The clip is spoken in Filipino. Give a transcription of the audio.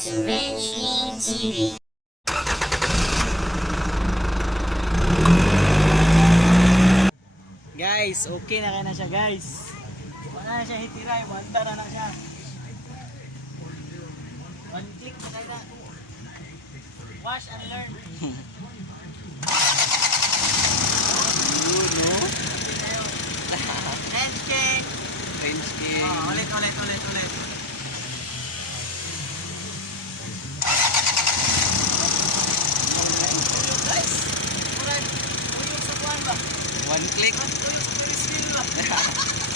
to Wrenching TV. Guys, okay na kaya na siya guys. Wala na siya hitiray, wanda na siya. One click na kaya na. Wash and learn. Yun, no? French cake. French cake. Oh, ulit. Guys, murag, uyong sa kuwan ba? One click. Uyong sa kuwan ba?